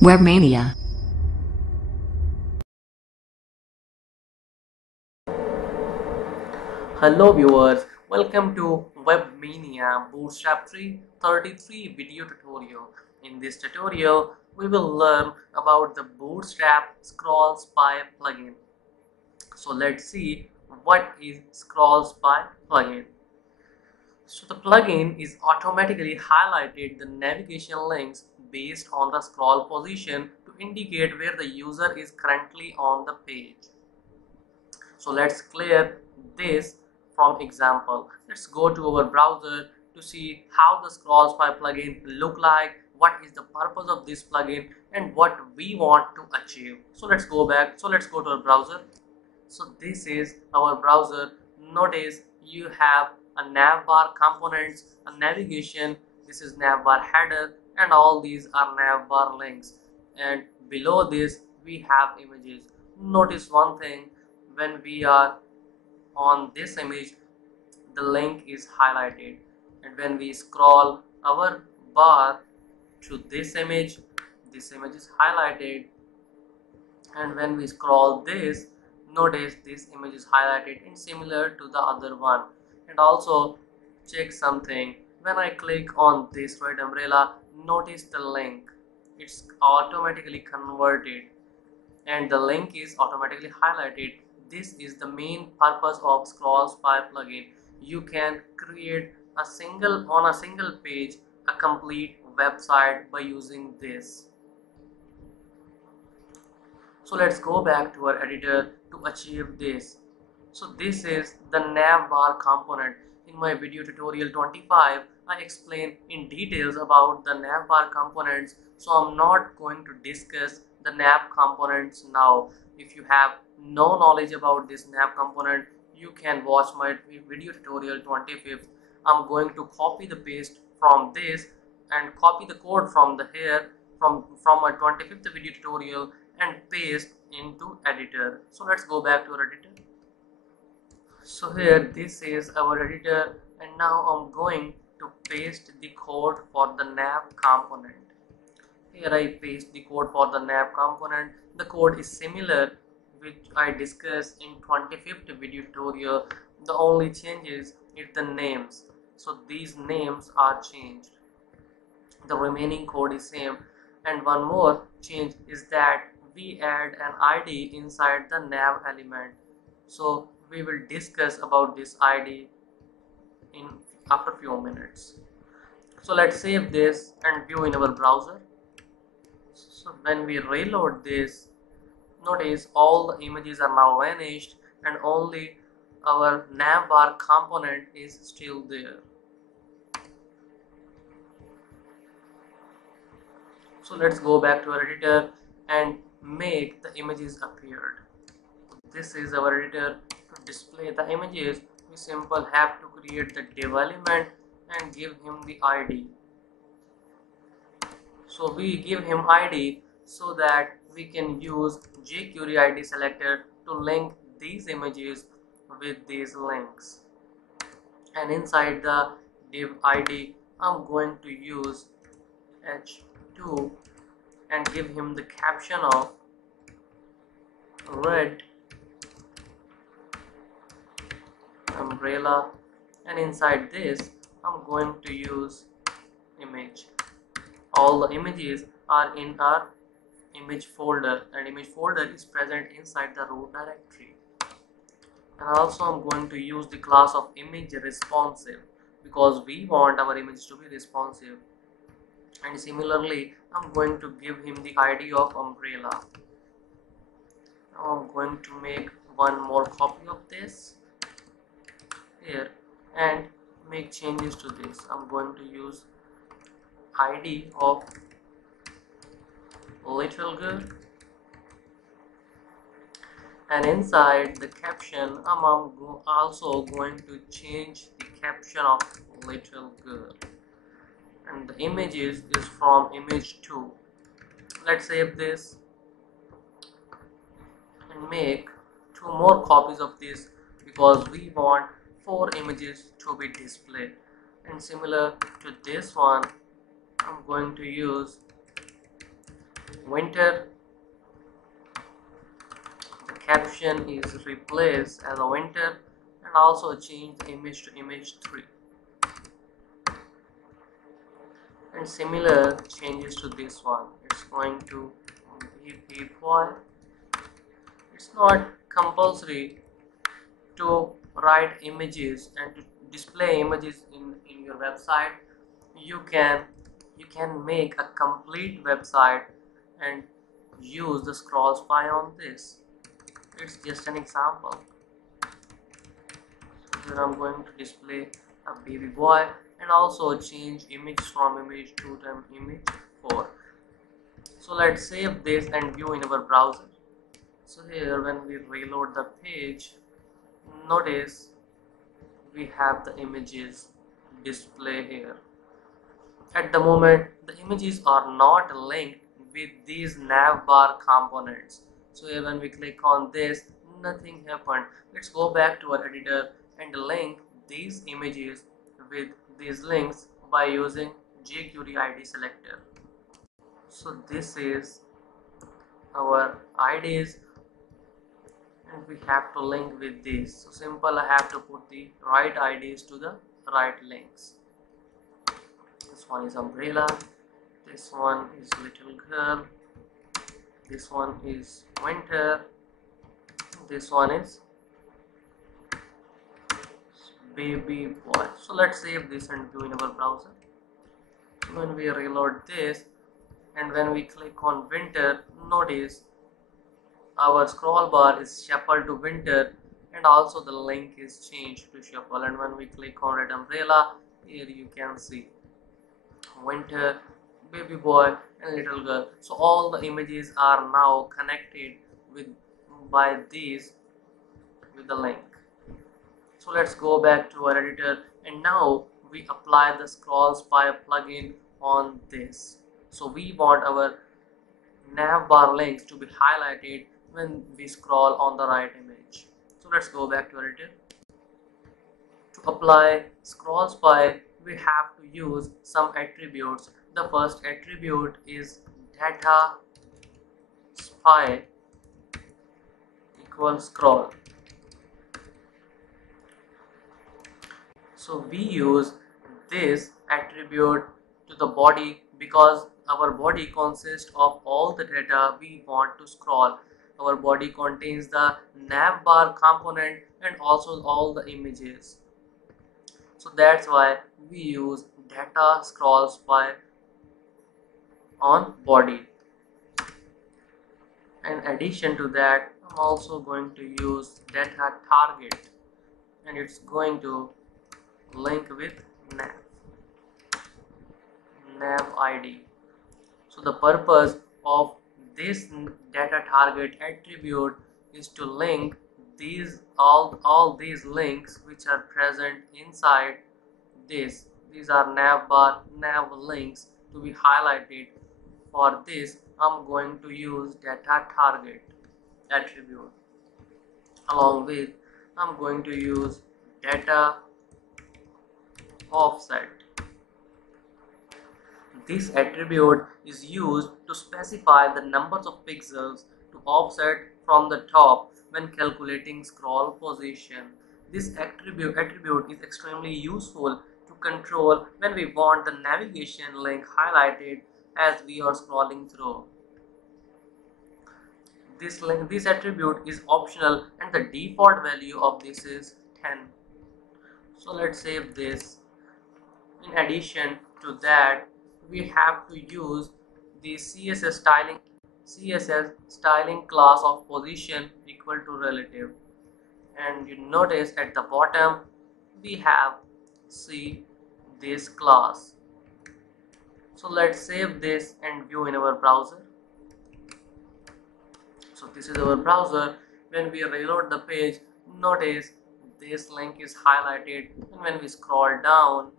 Webmania. Hello viewers, welcome to Webmania Bootstrap 333 video tutorial. In this tutorial, we will learn about the Bootstrap Scrollspy plugin. So let's see what is Scrollspy plugin. So the plugin is automatically highlighted the navigation links based on the scroll position to indicate where the user is currently on the page. So let's clear this from example. Let's go to our browser to see how the Scrollspy plugin look like, what is the purpose of this plugin, and what we want to achieve. So let's go back. So let's go to our browser. So this is our browser. Notice you have a navbar components, a navigation. This is navbar header, and all these are navbar links. And below this we have images. Notice one thing, when we are on this image, the link is highlighted, and when we scroll our bar to this image is highlighted, and when we scroll this, notice this image is highlighted and similar to the other one. And also check something, when I click on this red umbrella, notice the link, it's automatically converted and the link is automatically highlighted. This is the main purpose of Scrollspy plugin. You can create on a single page a complete website by using this. So let's go back to our editor to achieve this. So this is the navbar component. In my video tutorial 25, I explain in details about the navbar components, so I'm not going to discuss the nav components now. If you have no knowledge about this nav component, you can watch my video tutorial 25th. I'm going to copy the paste from this and copy the code from the here from my 25th video tutorial and paste into editor. So let's go back to our editor. So here this is our editor, and now I'm going to paste the code for the nav component. Here I paste the code for the nav component. The code is similar which I discussed in 25th video tutorial. The only changes is the names. So these names are changed. The remaining code is same, and one more change is that we add an ID inside the nav element. So we will discuss about this ID in after few minutes. So let's save this and view in our browser. So when we reload this, notice all the images are now vanished and only our navbar component is still there. So let's go back to our editor and make the images appeared. This is our editor. To display the images, we simply have to create the div element and give him the ID. So we give him ID so that we can use jQuery ID selector to link these images with these links. And inside the div ID, I'm going to use h2 and give him the caption of red umbrella, and inside this I'm going to use image. All the images are in our image folder, and image folder is present inside the root directory. And also I'm going to use the class of image responsive because we want our image to be responsive. And similarly I'm going to give him the ID of umbrella. Now I'm going to make one more copy of this here and make changes to this. I'm going to use ID of little girl, and inside the caption I'm also going to change the caption of little girl, and the images is from image 2. Let's save this and make 2 more copies of this because we want 4 images to be displayed. And similar to this one, I'm going to use winter. The caption is replaced as a winter, and also change the image to image 3. And similar changes to this one. It's going to be boy. It's not compulsory to write images and to display images in your website. You can make a complete website and use the Scrollspy on this. It's just an example. Here I'm going to display a baby boy and also change image from image 2 to image 4. So let's save this and view in our browser. So here when we reload the page, notice we have the images display here. At the moment the images are not linked with these navbar components. So here when we click on this, nothing happened. Let's go back to our editor and link these images with these links by using jQuery ID selector. So this is our IDs and we have to link with this. So simple, I have to put the right IDs to the right links. This one is umbrella, this one is little girl, this one is winter, this one is baby boy. So let's save this and view in our browser. When we reload this and when we click on winter, notice our scroll bar is shuffled to winter and also the link is changed to shuffle. And when we click on red umbrella, here you can see winter, baby boy and little girl. So all the images are now connected with the link. So let's go back to our editor and now we apply the Scrollspy plugin on this. So we want our navbar links to be highlighted when we scroll on the right image. So let's go back to our editor. To apply Scrollspy, we have to use some attributes. The first attribute is data spy equals scroll. So we use this attribute to the body because our body consists of all the data we want to scroll. Our body contains the navbar component and also all the images. So that's why we use data Scrollspy on body. In addition to that, I'm also going to use data target and it's going to link with nav ID. So the purpose of this data target attribute is to link these all these links which are present inside this. These are nav links to be highlighted. For this I'm going to use data target attribute. Along with I'm going to use data offset. This attribute is used to specify the numbers of pixels to offset from the top when calculating scroll position. This attribute is extremely useful to control when we want the navigation link highlighted as we are scrolling through. This attribute is optional and the default value of this is 10. So let's save this. In addition to that, we have to use the CSS styling class of position equal to relative. And you notice at the bottom we have this class. So let's save this and view in our browser. So this is our browser. When we reload the page, notice this link is highlighted, and when we scroll down,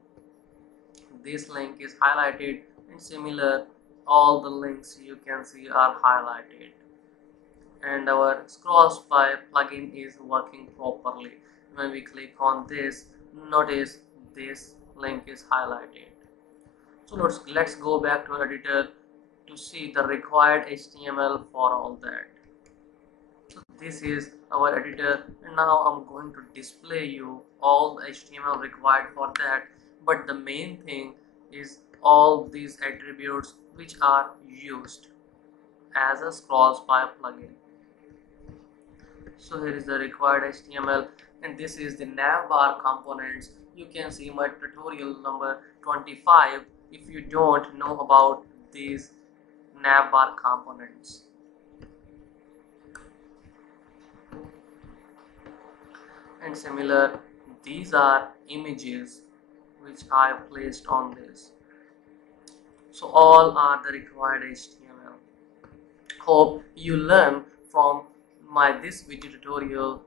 this link is highlighted, and similar all the links you can see are highlighted, and our Scrollspy plugin is working properly. When we click on this, notice this link is highlighted. So let's go back to our editor to see the required HTML for all that. So this is our editor, and now I'm going to display you all the HTML required for that. But the main thing is all these attributes which are used as a Scrollspy plugin. So here is the required HTML, and this is the Navbar components. You can see my tutorial number 25 if you don't know about these Navbar components. And similar, these are images which I placed on this. So all are the required HTML. Hope you learn from my this video tutorial.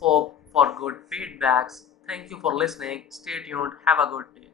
Hope for good feedbacks. Thank you for listening. Stay tuned. Have a good day.